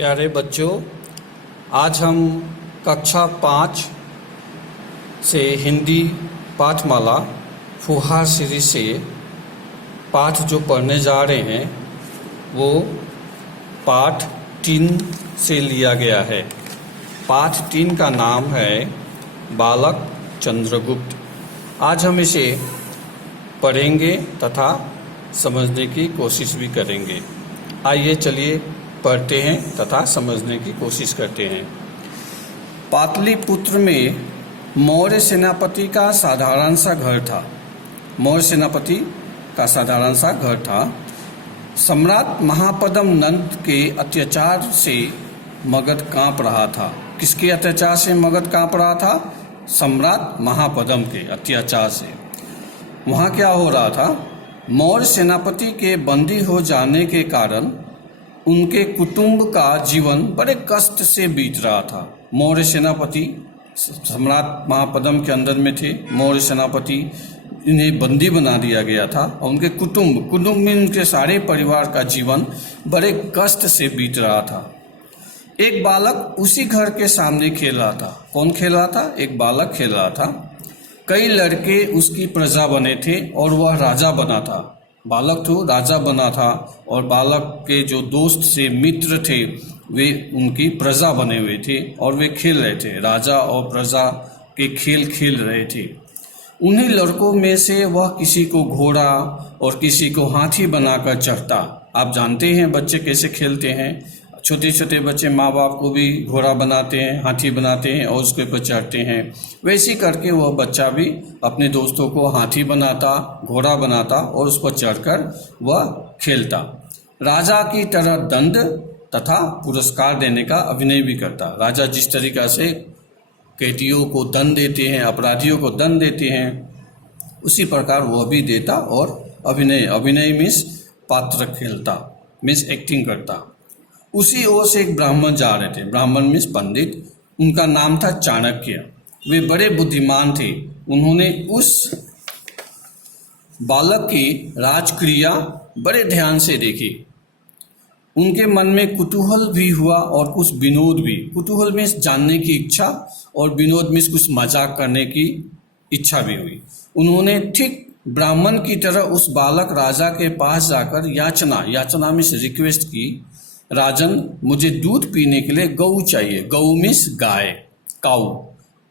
प्यारे बच्चों, आज हम कक्षा 5 से हिंदी पाठमाला फुहार सीरीज से पाठ जो पढ़ने जा रहे हैं वो पाठ 3 से लिया गया है। पाठ 3 का नाम है बालक चंद्रगुप्त। आज हम इसे पढ़ेंगे तथा समझने की कोशिश भी करेंगे। आइए चलिए पढ़ते हैं तथा समझने की कोशिश करते हैं। पाटलिपुत्र में मौर्य सेनापति का साधारण सा घर था। मौर्य सेनापति का साधारण सा घर था। सम्राट महापद्म नंद के अत्याचार से मगध कांप रहा था। किसके अत्याचार से मगध कांप रहा था? सम्राट महापद्म के अत्याचार से। वहाँ क्या हो रहा था? मौर्य सेनापति के बंदी हो जाने के कारण उनके कुटुंब का जीवन बड़े कष्ट से बीत रहा था। मौर्य सेनापति सम्राट महापद्म के अंदर में थे। मौर्य सेनापति इन्हें बंदी बना दिया गया था और उनके कुटुंब में उनके सारे परिवार का जीवन बड़े कष्ट से बीत रहा था। एक बालक उसी घर के सामने खेल रहा था। कौन खेल रहा था? एक बालक खेल रहा था। कई लड़के उसकी प्रजा बने थे और वह राजा बना था। बालक तो राजा बना था और बालक के जो दोस्त से मित्र थे वे उनकी प्रजा बने हुए थे और वे खेल रहे थे। राजा और प्रजा के खेल खेल रहे थे। उन्हीं लड़कों में से वह किसी को घोड़ा और किसी को हाथी बनाकर चढ़ता। आप जानते हैं बच्चे कैसे खेलते हैं। छोटे छोटे बच्चे माँ बाप को भी घोड़ा बनाते हैं, हाथी बनाते हैं और उसके ऊपर चढ़ते हैं। वैसे करके वह बच्चा भी अपने दोस्तों को हाथी बनाता, घोड़ा बनाता और उस पर चढ़कर वह खेलता। राजा की तरह दंड तथा पुरस्कार देने का अभिनय भी करता। राजा जिस तरीका से कैदियों को दंड देते हैं, अपराधियों को दंड देते हैं, उसी प्रकार वह भी देता और अभिनय मीन्स पात्र खेलता, मीन्स एक्टिंग करता। उसी ओर से एक ब्राह्मण जा रहे थे। ब्राह्मण मीन्स पंडित। उनका नाम था चाणक्य। वे बड़े बुद्धिमान थे। उन्होंने उस बालक की राजक्रिया बड़े ध्यान से देखी। उनके मन में कुतूहल भी हुआ और कुछ विनोद भी। कुतूहल मीन्स जानने की इच्छा और विनोद मीन्स कुछ मजाक करने की इच्छा भी हुई। उन्होंने ठीक ब्राह्मण की तरह उस बालक राजा के पास जाकर याचना मीन्स रिक्वेस्ट की, राजन मुझे दूध पीने के लिए गऊ चाहिए। गऊ मीन्स गाय, काऊ।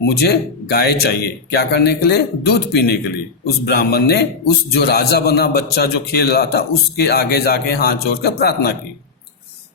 मुझे गाय चाहिए। क्या करने के लिए? दूध पीने के लिए। उस ब्राह्मण ने उस जो राजा बना बच्चा जो खेल रहा था उसके आगे जाके हाथ जोड़कर प्रार्थना की।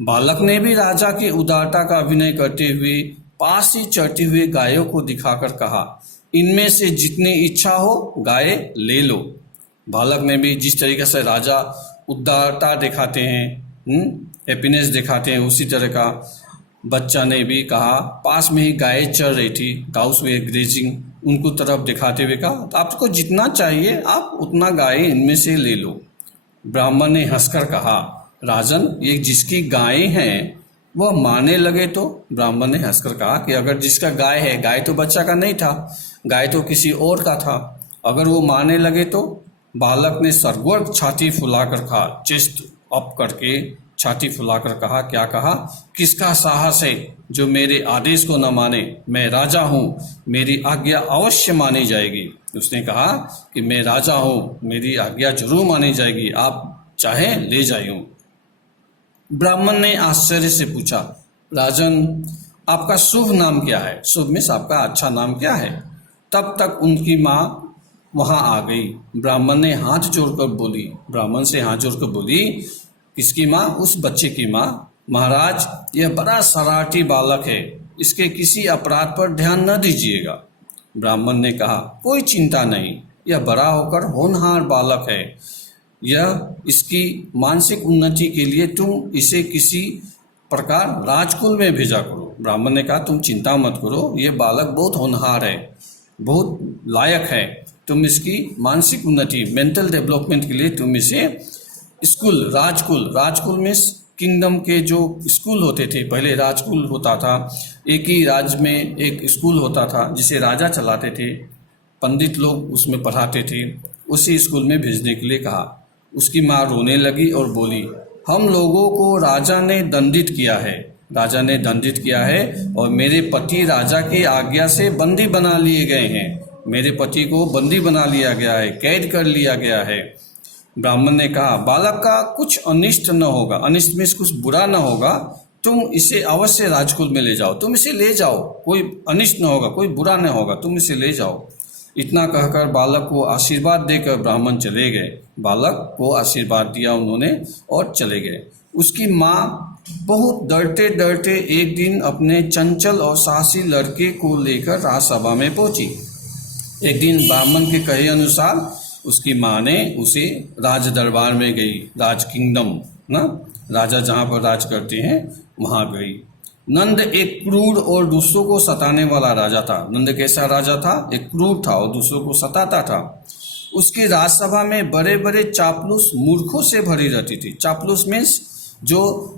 बालक ने भी राजा की उदारता का अभिनय करते हुए पास ही चढ़ती हुई गायों को दिखाकर कहा, इनमें से जितनी इच्छा हो गाय ले लो। बालक ने भी जिस तरीके से राजा उदारता दिखाते हैं, हैप्पीनेस दिखाते हैं, उसी तरह का बच्चा ने भी कहा। पास में ही गाय चल रही थी, काउस वे ग्रेजिंग, उनको तरफ दिखाते हुए कहा, आपको जितना चाहिए आप उतना गाय इनमें से ले लो। ब्राह्मण ने हंसकर कहा, राजन ये जिसकी गाय हैं वह मारने लगे तो? ब्राह्मण ने हंसकर कहा कि अगर जिसका गाय है, गाय तो बच्चा का नहीं था, गाय तो किसी और का था, अगर वो मारने लगे तो? बालक ने सरगर्व छाती फुलाकर कहा, चेस्ट अप करके छाती फुलाकर कहा। क्या कहा? किसका साहस है जो मेरे आदेश को न माने? मैं राजा हूँ, मेरी आज्ञा अवश्य मानी जाएगी। उसने कहा कि मैं राजा हूँ, मेरी आज्ञा जरूर मानी जाएगी, आप चाहे ले जाइए। ब्राह्मण ने आश्चर्य से पूछा, राजन आपका शुभ नाम क्या है? शुभ मीन्स आपका अच्छा नाम क्या है? तब तक उनकी माँ वहाँ आ गई। ब्राह्मण से हाथ जोड़कर बोली, किसकी माँ? उस बच्चे की माँ, महाराज यह बड़ा शरारती बालक है, इसके किसी अपराध पर ध्यान न दीजिएगा। ब्राह्मण ने कहा, कोई चिंता नहीं, यह बड़ा होकर होनहार बालक है, इसकी मानसिक उन्नति के लिए तुम इसे किसी प्रकार राजकुल में भेजा करो। ब्राह्मण ने कहा, तुम चिंता मत करो, ये बालक बहुत होनहार है, बहुत लायक है, तुम इसकी मानसिक उन्नति, मेंटल डेवलपमेंट के लिए तुम इसे राजकुल में किंगडम के जो स्कूल होते थे, पहले राजकुल होता था, एक ही राज्य में एक स्कूल होता था जिसे राजा चलाते थे, पंडित लोग उसमें पढ़ाते थे, उसी स्कूल में भेजने के लिए कहा। उसकी माँ रोने लगी और बोली, हम लोगों को राजा ने दंडित किया है, राजा ने दंडित किया है और मेरे पति राजा की आज्ञा से बंदी बना लिए गए हैं। मेरे पति को बंदी बना लिया गया है, कैद कर लिया गया है। ब्राह्मण ने कहा, बालक का कुछ अनिष्ट न होगा, अनिष्ट में कुछ बुरा न होगा, तुम इसे अवश्य राजकुल में ले जाओ, तुम इसे ले जाओ, कोई अनिष्ट न होगा, कोई बुरा न होगा, तुम इसे ले जाओ। इतना कहकर बालक को आशीर्वाद देकर ब्राह्मण चले गए। बालक को आशीर्वाद दिया उन्होंने और चले गए। उसकी माँ बहुत डरते डरते एक दिन अपने चंचल और साहसी लड़के को लेकर राजसभा में पहुंची। एक दिन ब्राह्मण के कहे अनुसार उसकी माँ ने उसे राज दरबार में गई, राज किंगडम ना, राजा जहाँ पर राज करते हैं वहाँ गई। नंद एक क्रूर और दूसरों को सताने वाला राजा था। नंद कैसा राजा था? एक क्रूर था और दूसरों को सताता था। उसकी राजसभा में बड़े बड़े चापलूस मूर्खों से भरी रहती थी। चापलूस मीन्स जो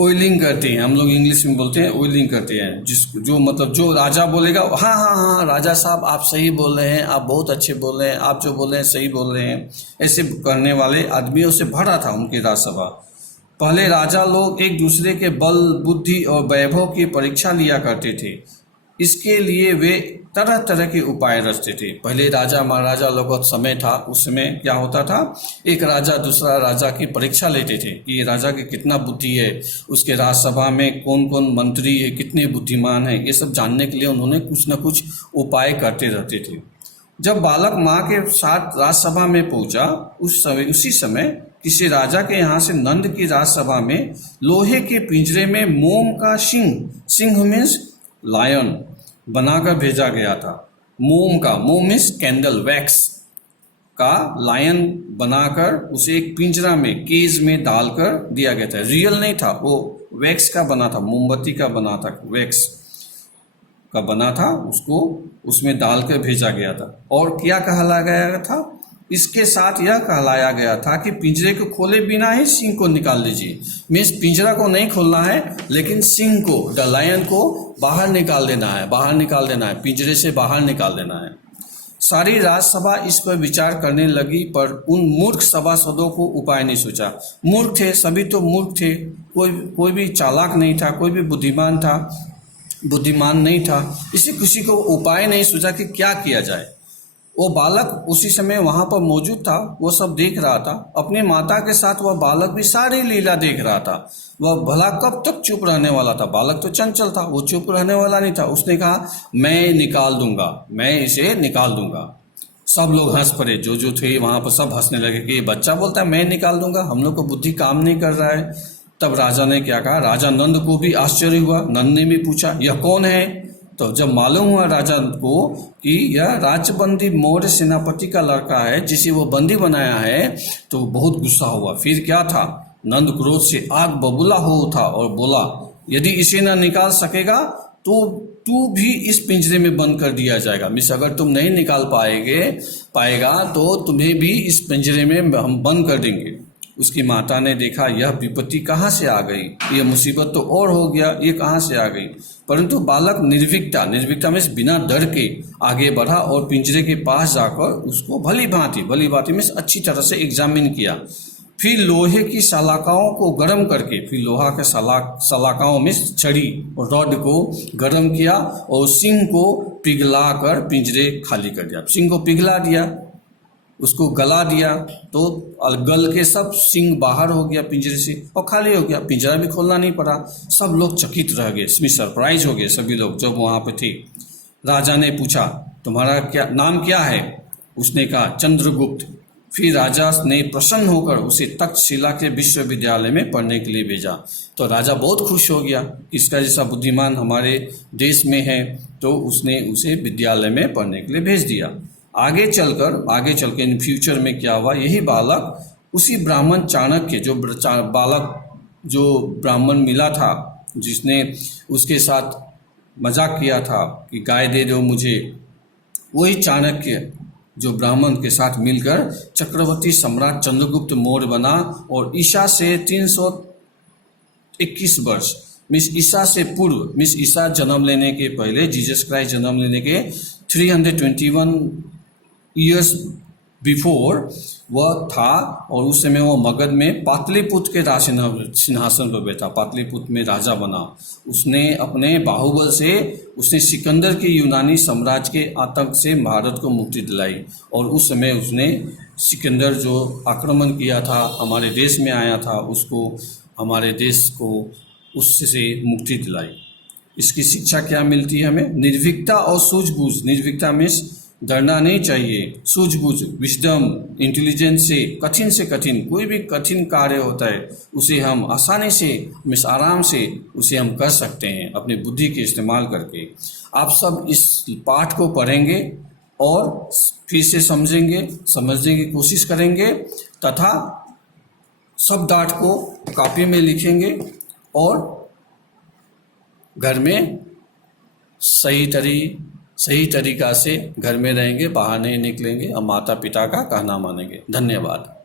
ऑयलिंग करते हैं, हम लोग इंग्लिश में बोलते हैं ऑयलिंग करते हैं, जो मतलब जो राजा बोलेगा हाँ हाँ हाँ राजा साहब आप सही बोल रहे हैं, आप बहुत अच्छे बोल रहे हैं, आप जो बोल रहे हैं सही बोल रहे हैं, ऐसे करने वाले आदमियों से भरा था उनकी राजसभा। पहले राजा लोग एक दूसरे के बल, बुद्धि और वैभव की परीक्षा लिया करते थे। इसके लिए वे तरह तरह के उपाय रचते थे। पहले राजा महाराजा लोग का समय था, उस समय क्या होता था, एक राजा दूसरा राजा की परीक्षा लेते थे कि ये राजा की कितना बुद्धि है, उसके राजसभा में कौन कौन मंत्री है, कितने बुद्धिमान है, ये सब जानने के लिए उन्होंने कुछ न कुछ उपाय करते रहते थे। जब बालक माँ के साथ राजसभा में पहुंचा, उसी समय किसी राजा के यहाँ से नंद की राजसभा में लोहे के पिंजरे में मोम का सिंह मीन्स लायन बनाकर भेजा गया था। मोम मीन्स कैंडल, वैक्स का लायन बनाकर उसे एक पिंजरा में, केज में डालकर दिया गया था। रियल नहीं था, वो वैक्स का बना था, मोमबत्ती का बना था, वैक्स का बना था, उसको उसमें डालकर भेजा गया था। और क्या कहलाया गया था? इसके साथ यह कहलाया गया था कि पिंजरे को खोले बिना ही सिंह को निकाल लीजिए। मीन्स पिंजरा को नहीं खोलना है, लेकिन सिंह को, द लायन को बाहर निकाल देना है, पिंजरे से बाहर निकाल देना है। सारी राजसभा इस पर विचार करने लगी, पर उन मूर्ख सभासदों को उपाय नहीं सोचा। मूर्ख थे, सभी तो मूर्ख थे, कोई भी चालाक नहीं था, कोई भी बुद्धिमान नहीं था। किसी को उपाय नहीं सोचा कि क्या किया जाए। वो बालक उसी समय वहां पर मौजूद था, वो सब देख रहा था। अपनी माता के साथ वह बालक भी सारी लीला देख रहा था। वह भला कब तक चुप रहने वाला था? बालक तो चंचल था, वो चुप रहने वाला नहीं था। उसने कहा, मैं इसे निकाल दूंगा। सब लोग हंस पड़े, जो थे वहां पर सब हंसने लगे कि ये बच्चा बोलता है मैं निकाल दूंगा, हम लोग को बुद्धि काम नहीं कर रहा है। तब राजा ने क्या कहा? राजा नंद को भी आश्चर्य हुआ। नंद ने भी पूछा, यह कौन है? तो जब मालूम हुआ राजा को कि यह राज्यबंदी मौर्य सेनापति का लड़का है जिसे वो बंदी बनाया है, तो बहुत गुस्सा हुआ। फिर क्या था? नंद क्रोध से आग बबूला हो उठा और बोला, यदि इसे न निकाल सकेगा तो तू भी इस पिंजरे में बंद कर दिया जाएगा। मिस अगर तुम नहीं निकाल पाएगा तो तुम्हें भी इस पिंजरे में हम बंद कर देंगे। उसकी माता ने देखा, यह विपत्ति कहाँ से आ गई, यह मुसीबत तो और हो गया, ये कहाँ से आ गई। परंतु बालक निर्भीकता में बिना डर के आगे बढ़ा और पिंजरे के पास जाकर उसको भली भांति में अच्छी तरह से एग्जामिन किया। फिर लोहे की सलाखाओं को गर्म करके, फिर लोहा के सलाखाओं में छड़ी और रॉड को गर्म किया और सिंह को पिघला कर पिंजरे खाली कर दिया। सिंह को पिघला दिया, उसको गला दिया, तो गल के सब सिंह बाहर हो गया पिंजरे से और खाली हो गया। पिंजरा भी खोलना नहीं पड़ा। सब लोग चकित रह गए, इसमें सरप्राइज हो गए सभी लोग जब वहाँ पे थे। राजा ने पूछा, तुम्हारा नाम क्या है? उसने कहा, चंद्रगुप्त। फिर राजा ने प्रसन्न होकर उसे तक्षशिला के विश्वविद्यालय में पढ़ने के लिए भेजा। तो राजा बहुत खुश हो गया, इसका जैसा बुद्धिमान हमारे देश में है, तो उसने उसे विद्यालय में पढ़ने के लिए भेज दिया। आगे चलकर इन फ्यूचर में क्या हुआ, यही बालक उसी ब्राह्मण चाणक्य, जो ब्राह्मण मिला था, जिसने उसके साथ मजाक किया था कि गाय दे दो मुझे, वही चाणक्य जो ब्राह्मण के साथ मिलकर चक्रवर्ती सम्राट चंद्रगुप्त मौर्य बना और ईसा से 321 वर्ष मिस ईसा से पूर्व, मिस ईसा जन्म लेने के पहले, जीसस क्राइस्ट जन्म लेने के 321 ईयर्स बिफोर वह था, और उस समय वो मगध में पाटलिपुत्र के राज सिंहासन पर बैठा, पाटलिपुत्र में राजा बना। उसने अपने बाहुबल से उसने सिकंदर के यूनानी साम्राज्य के आतंक से भारत को मुक्ति दिलाई, और उस समय उसने सिकंदर जो आक्रमण किया था, हमारे देश में आया था, उसको हमारे देश को उससे मुक्ति दिलाई। इसकी शिक्षा क्या मिलती है हमें? निर्भीकता और सूझबूझ। निर्भीकता मीन्स डरना नहीं चाहिए, सूझबूझ विजडम इंटेलिजेंस से कठिन कोई भी कठिन कार्य होता है उसे हम आसानी से मीन्स आराम से उसे हम कर सकते हैं अपनी बुद्धि के इस्तेमाल करके। आप सब इस पाठ को पढ़ेंगे और फिर से समझने की कोशिश करेंगे तथा सब डाट को कॉपी में लिखेंगे और घर में सही तरीका से घर में रहेंगे, बाहर नहीं निकलेंगे और माता पिता का कहना मानेंगे। धन्यवाद।